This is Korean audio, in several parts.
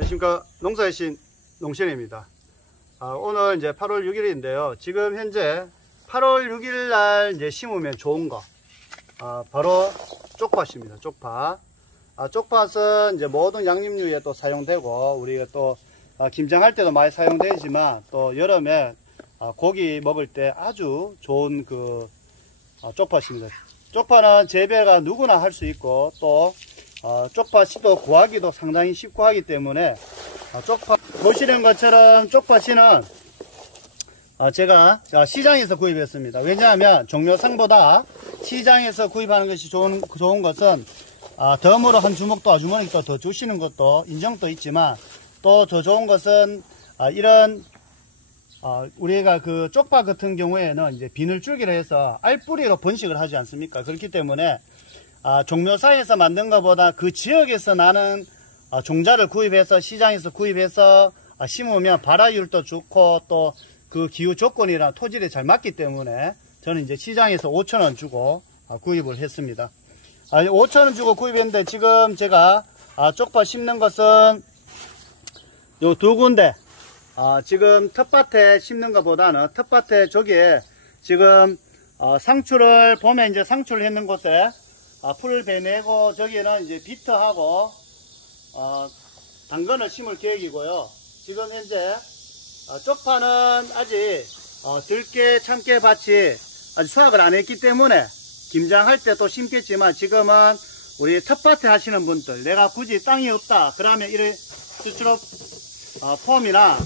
안녕하십니까. 농사의 신 농신입니다. 오늘 이제 8월 6일인데요. 지금 현재 8월 6일 날 이제 심으면 좋은 거, 바로 쪽밭입니다. 쪽밭. 쪽밭은 이제 모든 양념류에 또 사용되고, 우리가 또 김장할 때도 많이 사용되지만, 또 여름에 고기 먹을 때 아주 좋은 그 쪽밭입니다. 쪽밭은 재배가 누구나 할 수 있고, 또 쪽밭이 또 구하기도 상당히 쉽고 하기 때문에, 쪽밭 보시는 것처럼 쪽밭이는 제가 시장에서 구입했습니다. 왜냐하면 종묘상보다 시장에서 구입하는 것이 좋은 것은 덤으로 한 주먹 또 아주머니가 더 주시는 것도 인정도 있지만, 또 더 좋은 것은 이런 우리가 그 쪽밭 같은 경우에는 이제 비늘줄기를 해서 알뿌리로 번식을 하지 않습니까? 그렇기 때문에 종묘사에서 만든 것보다 그 지역에서 나는 종자를 구입해서 시장에서 구입해서 심으면 발화율도 좋고, 또 그 기후 조건이랑 토질에 잘 맞기 때문에 저는 이제 시장에서 5,000원 주고 구입을 했습니다. 5,000원 주고 구입했는데, 지금 제가 쪽밭 심는 것은 요 두 군데, 지금 텃밭에 심는 것보다는 텃밭에 저기에 지금 상추를 봄에 이제 상추를 했는 곳에 풀을 베내고, 저기는 이제 비트하고 당근을 심을 계획이고요. 지금 현재 쪽파는 아직 들깨 참깨 밭이 아직 수확을 안 했기 때문에 김장할 때 또 심겠지만, 지금은 우리 텃밭에 하시는 분들, 내가 굳이 땅이 없다 그러면 이런 스트롭 폼이나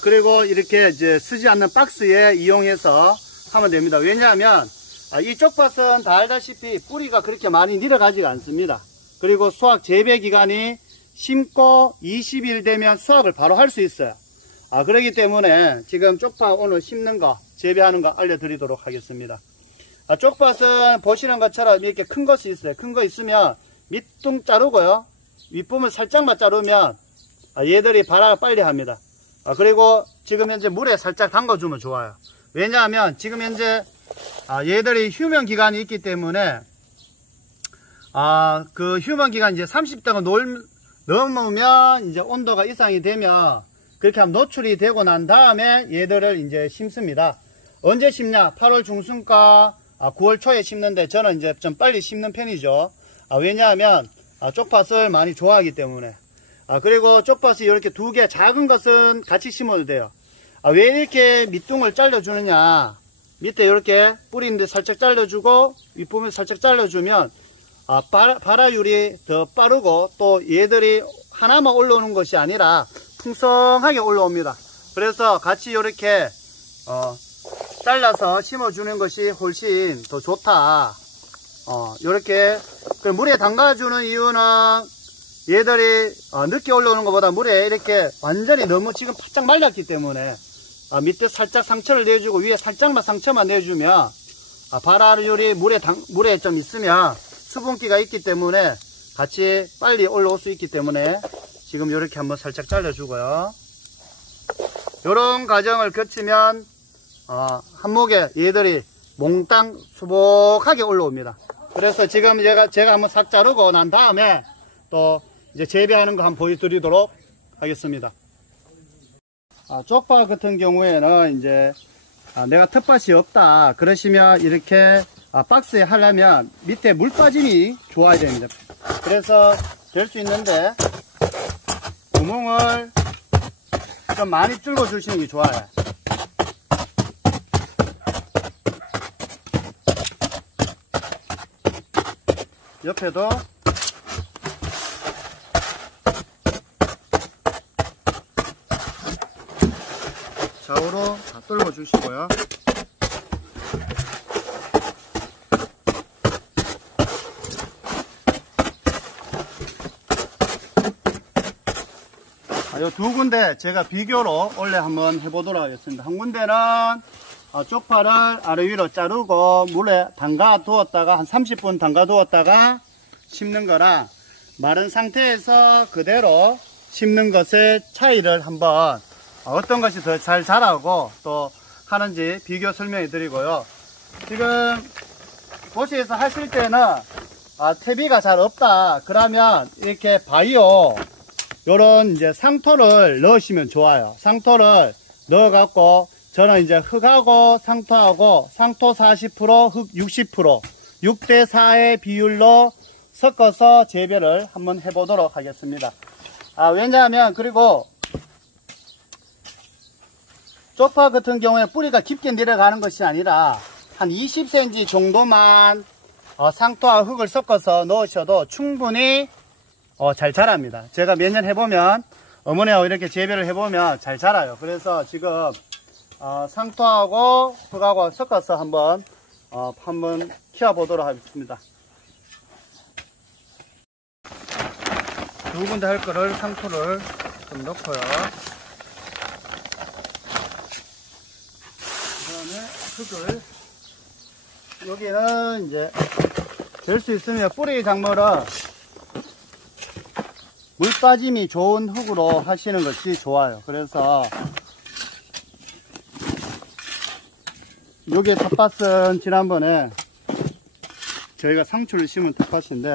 그리고 이렇게 이제 쓰지 않는 박스에 이용해서 하면 됩니다. 왜냐하면 이 쪽밭은 다 알다시피 뿌리가 그렇게 많이 내려가지가 않습니다. 그리고 수확 재배 기간이 심고 20일 되면 수확을 바로 할 수 있어요. 그렇기 때문에 지금 쪽밭 오늘 심는 거, 재배하는 거 알려드리도록 하겠습니다. 쪽밭은 보시는 것처럼 이렇게 큰 것이 있어요. 큰 거 있으면 밑둥 자르고요. 윗부분 살짝만 자르면 얘들이 발화를 빨리 합니다. 그리고 지금 현재 물에 살짝 담가주면 좋아요. 왜냐하면 지금 현재 얘들이 휴면 기간이 있기 때문에 그 휴면 기간 이제 30도가 넘으면 이제 온도가 이상이 되면, 그렇게 하면 노출이 되고 난 다음에 얘들을 이제 심습니다. 언제 심냐? 8월 중순과 9월 초에 심는데, 저는 이제 좀 빨리 심는 편이죠. 왜냐하면 쪽밭을 많이 좋아하기 때문에. 그리고 쪽밭이 이렇게 두 개 작은 것은 같이 심어도 돼요. 왜 이렇게 밑둥을 잘라주느냐? 밑에 이렇게 뿌리인데 살짝 잘라주고 윗부분 살짝 잘라주면 발화율이 더 빠르고, 또 얘들이 하나만 올라오는 것이 아니라 풍성하게 올라옵니다. 그래서 같이 이렇게 잘라서 심어주는 것이 훨씬 더 좋다. 이렇게 물에 담가주는 이유는 얘들이 늦게 올라오는 것보다 물에 이렇게 완전히 너무 지금 바짝 말랐기 때문에 밑에 살짝 상처를 내주고 위에 살짝만 상처만 내주면 발화율이 물에 좀 있으면 수분기가 있기 때문에 같이 빨리 올라올 수 있기 때문에 지금 이렇게 한번 살짝 잘라주고요. 이런 과정을 거치면 한목에 얘들이 몽땅 수복하게 올라옵니다. 그래서 지금 제가 한번 싹 자르고 난 다음에 또 이제 재배하는 거 한번 보여드리도록 하겠습니다. 쪽밭 같은 경우에는 이제 내가 텃밭이 없다 그러시면 이렇게 박스에 하려면 밑에 물 빠짐이 좋아야 됩니다. 그래서 될 수 있는데 구멍을 좀 많이 뚫어 주시는 게 좋아요. 옆에도 좌우로 다 뚫어 주시고요. 이 두 군데 제가 비교로 원래 한번 해보도록 하겠습니다. 한 군데는 쪽파를 아래 위로 자르고 물에 담가 두었다가 한 30분 담가 두었다가 심는 거랑, 마른 상태에서 그대로 심는 것의 차이를 한번 어떤 것이 더 잘 자라고 또 하는지 비교 설명해 드리고요. 지금 도시에서 하실 때는 퇴비가 잘 없다 그러면 이렇게 바이오 요런 이제 상토를 넣으시면 좋아요. 상토를 넣어갖고, 저는 이제 흙하고 상토하고, 상토 40%, 흙 60%, 6대4의 비율로 섞어서 재배를 한번 해보도록 하겠습니다. 왜냐하면, 그리고, 쪽파 같은 경우에 뿌리가 깊게 내려가는 것이 아니라, 한 20cm 정도만 상토와 흙을 섞어서 넣으셔도 충분히 잘 자랍니다. 제가 몇 년 해보면, 어머니하고 이렇게 재배를 해보면 잘 자라요. 그래서 지금 상토하고 흙하고 섞어서 한번 키워보도록 하겠습니다. 두 군데 할 거를 상토를 좀 넣고요. 그 다음에 흙을, 여기는 이제 될 수 있으면 뿌리 작물은 물 빠짐이 좋은 흙으로 하시는 것이 좋아요. 그래서 요게 텃밭은 지난번에 저희가 상추를 심은 텃밭인데,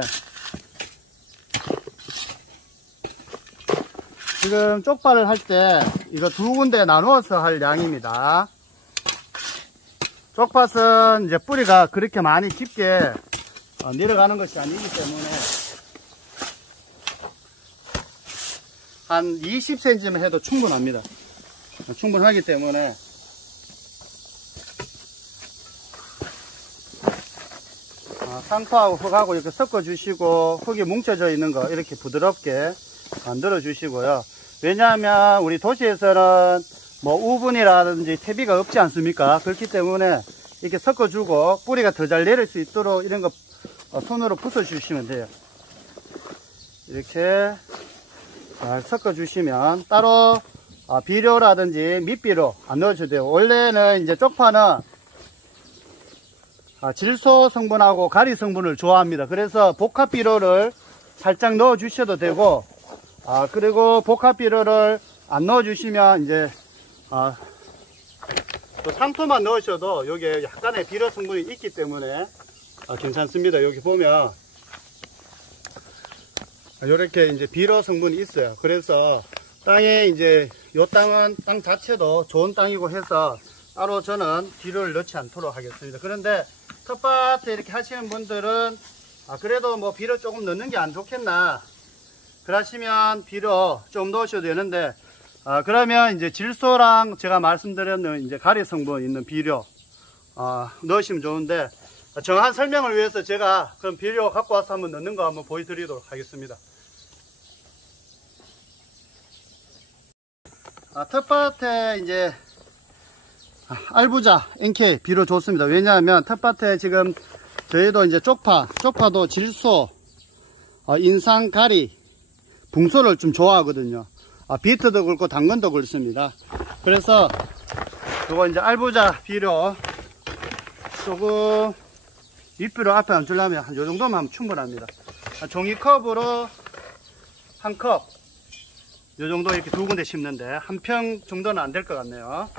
지금 쪽파를 할 때 이거 두 군데 나누어서 할 양입니다. 쪽밭은 이제 뿌리가 그렇게 많이 깊게 내려가는 것이 아니기 때문에 한 20cm만 해도 충분합니다. 충분하기 때문에 상토하고 흙하고 이렇게 섞어 주시고, 흙이 뭉쳐져 있는 거 이렇게 부드럽게 만들어 주시고요. 왜냐하면 우리 도시에서는 뭐 우분이라든지 퇴비가 없지 않습니까? 그렇기 때문에 이렇게 섞어주고 뿌리가 더 잘 내릴 수 있도록 이런 거 손으로 부숴주시면 돼요. 이렇게 잘 섞어주시면 따로 비료라든지 밑비료 안 넣어줘도 돼요. 원래는 이제 쪽파는 질소 성분하고 가리 성분을 좋아합니다. 그래서 복합 비료를 살짝 넣어 주셔도 되고, 그리고 복합 비료를 안 넣어 주시면 이제 또 상토만 넣으셔도 여기에 약간의 비료 성분이 있기 때문에 괜찮습니다. 여기 보면 이렇게 이제 비료 성분이 있어요. 그래서 땅에 이제 요 땅은 땅 자체도 좋은 땅이고 해서 따로 저는 비료를 넣지 않도록 하겠습니다. 그런데 텃밭에 이렇게 하시는 분들은 그래도 뭐 비료 조금 넣는 게 안 좋겠나 그러시면 비료 좀 넣으셔도 되는데, 그러면 이제 질소랑 제가 말씀드렸는 이제 가리 성분 있는 비료 넣으시면 좋은데, 정확한 설명을 위해서 제가 그럼 비료 갖고 와서 한번 넣는 거 한번 보여드리도록 하겠습니다. 텃밭에 이제 알부자 NK 비료 좋습니다. 왜냐하면 텃밭에 지금 저희도 이제 쪽파도 질소, 인상, 가리, 붕소를 좀 좋아하거든요. 비트도 굵고 당근도 굵습니다. 그래서 이거 이제 알부자 비료 조금 윗비료 앞에 안 주려면 한 요 정도만 하면 충분합니다. 종이컵으로 한 컵, 요 정도 이렇게 두 군데 심는데 한 평 정도는 안 될 것 같네요.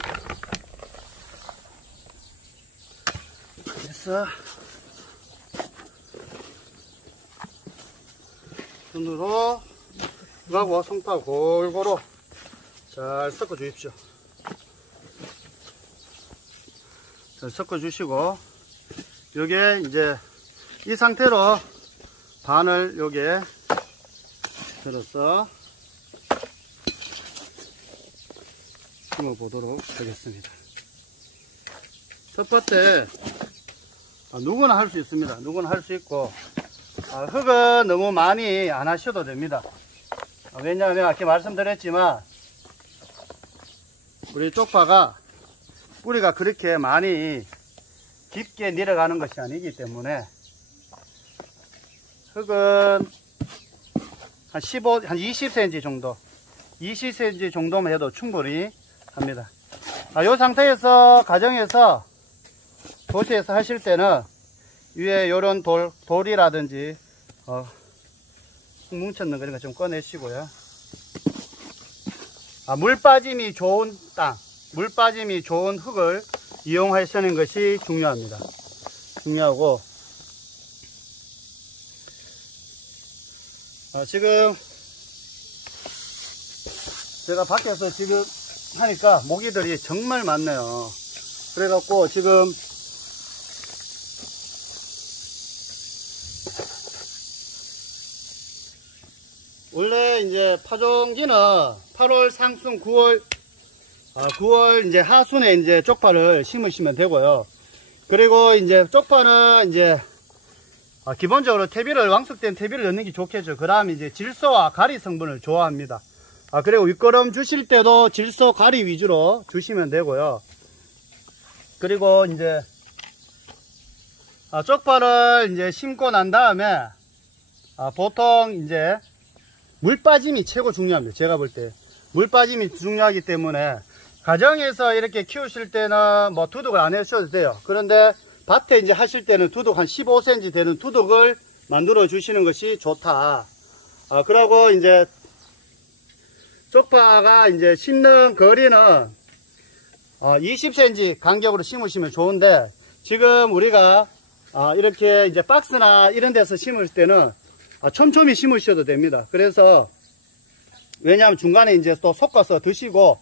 그래서 손으로 흙하고 송파 골고루 잘 섞어 주십시오. 잘 섞어 주시고, 요게 이제 이 상태로 반을 요게 들어서 심어 보도록 하겠습니다. 텃밭에 누구나 할 수 있습니다. 누구나 할 수 있고, 흙은 너무 많이 안 하셔도 됩니다. 왜냐하면 아까 말씀드렸지만 우리 쪽파가 뿌리가 그렇게 많이 깊게 내려가는 것이 아니기 때문에 흙은 한 20cm 정도, 20cm 정도만 해도 충분히 합니다. 이 상태에서 가정에서 도시에서 하실 때는 위에 요런 돌이라든지 뭉쳤는 거 이런 거 좀 꺼내시고요. 물 빠짐이 좋은 땅, 물 빠짐이 좋은 흙을 이용하시는 것이 중요합니다. 중요하고, 지금 제가 밖에서 지금 하니까 모기들이 정말 많네요. 그래갖고 지금 원래 이제 파종기는 8월 상순 9월 이제 하순에 이제 쪽파를 심으시면 되고요. 그리고 이제 쪽파는 이제 기본적으로 퇴비를, 왕숙된 퇴비를 넣는 게 좋겠죠. 그 다음에 이제 질소와 가리 성분을 좋아합니다. 그리고 윗거름 주실 때도 질소, 가리 위주로 주시면 되고요. 그리고 이제 쪽파를 이제 심고 난 다음에 보통 이제 물 빠짐이 최고 중요합니다. 제가 볼 때 물 빠짐이 중요하기 때문에 가정에서 이렇게 키우실 때는 뭐 두둑을 안 해주셔도 돼요. 그런데 밭에 이제 하실 때는 두둑 한 15cm 되는 두둑을 만들어 주시는 것이 좋다. 그러고 이제 쪽파가 이제 심는 거리는 20cm 간격으로 심으시면 좋은데, 지금 우리가 이렇게 이제 박스나 이런 데서 심을 때는 촘촘히 심으셔도 됩니다. 그래서 왜냐하면 중간에 이제 또 섞어서 드시고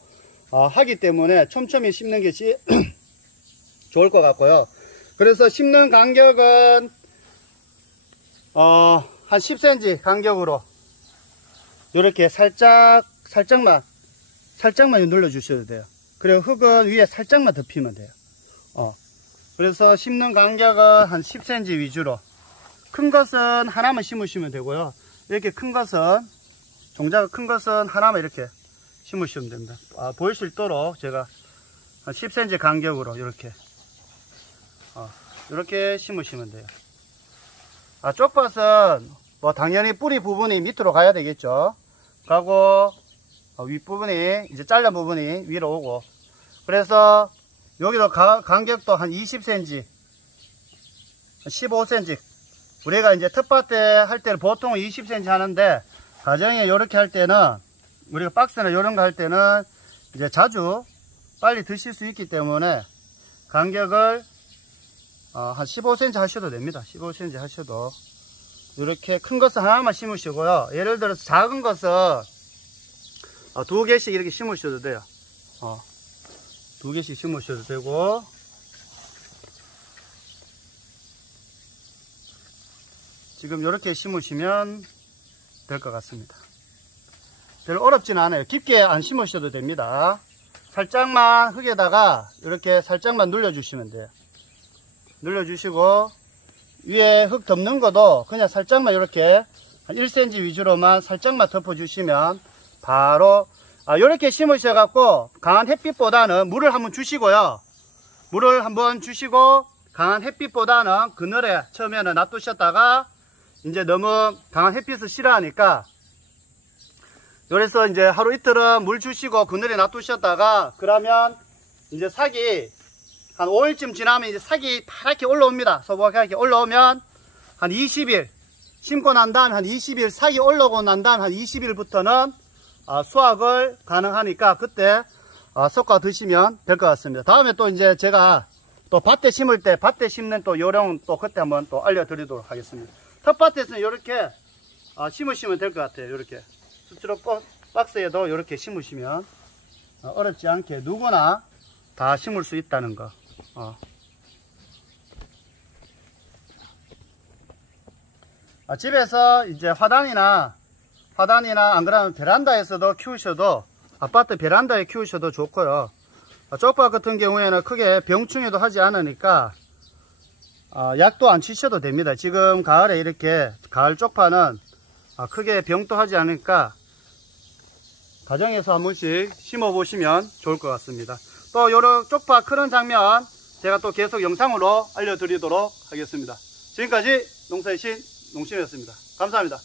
하기 때문에 촘촘히 심는 것이 좋을 것 같고요. 그래서 심는 간격은 한 10cm 간격으로 이렇게 살짝만 눌러 주셔도 돼요. 그리고 흙은 위에 살짝만 덮이면 돼요. 그래서 심는 간격은 한 10cm 위주로, 큰 것은 하나만 심으시면 되고요. 이렇게 큰 것은, 종자가 큰 것은 하나만 이렇게 심으시면 됩니다. 보일 수 있도록 제가 한 10cm 간격으로 이렇게 심으시면 돼요. 쪽밭은 뭐 당연히 뿌리 부분이 밑으로 가야 되겠죠. 가고 윗부분이 이제 잘린 부분이 위로 오고, 그래서 여기도 간격도 한 20cm, 15cm. 우리가 이제 텃밭 할 때는 보통 20cm 하는데, 가정에 이렇게 할 때는, 우리가 박스나 이런 거 할 때는 이제 자주 빨리 드실 수 있기 때문에 간격을 한 15cm 하셔도 됩니다. 15cm 하셔도. 이렇게 큰 것은 하나만 심으시고요. 예를 들어서 작은 것은 2개씩 이렇게 심으셔도 돼요. 2개씩 심으셔도 되고, 지금 이렇게 심으시면 될 것 같습니다. 별로 어렵지는 않아요. 깊게 안 심으셔도 됩니다. 살짝만 흙에다가 이렇게 살짝만 눌러주시면 돼요. 눌러주시고, 위에 흙 덮는 것도 그냥 살짝만 이렇게 한 1cm 위주로만 살짝만 덮어주시면 바로, 이렇게 심으셔갖고 강한 햇빛보다는 물을 한번 주시고요. 물을 한번 주시고 강한 햇빛보다는 그늘에 처음에는 놔두셨다가 이제 너무 강한 햇빛을 싫어하니까, 그래서 이제 하루 이틀은 물 주시고 그늘에 놔두셨다가, 그러면 이제 삭이 한 5일쯤 지나면 이제 삭이 파랗게 올라옵니다. 소복하게 올라오면 한 20일, 심고 난 다음에 한 20일, 삭이 올라오고 난 다음에 한 20일부터는 수확을 가능하니까 그때 섞어 드시면 될 것 같습니다. 다음에 또 이제 제가 또 밭에 심을 때, 밭에 심는 또 요령 또 그때 한번 또 알려드리도록 하겠습니다. 텃밭에서는 이렇게 심으시면 될 것 같아요. 이렇게 수치로 박스에도 이렇게 심으시면 어렵지 않게 누구나 다 심을 수 있다는 거. 집에서 이제 화단이나 안 그러면 베란다에서도 키우셔도, 아파트 베란다에 키우셔도 좋고요. 쪽파 같은 경우에는 크게 병충해도 하지 않으니까 약도 안 치셔도 됩니다. 지금 가을에 이렇게 가을 쪽파는 크게 병도 하지 않으니까 가정에서 한 번씩 심어 보시면 좋을 것 같습니다. 또 요런 쪽파 크는 장면 제가 또 계속 영상으로 알려드리도록 하겠습니다. 지금까지 농사의 신 농심이었습니다. 감사합니다.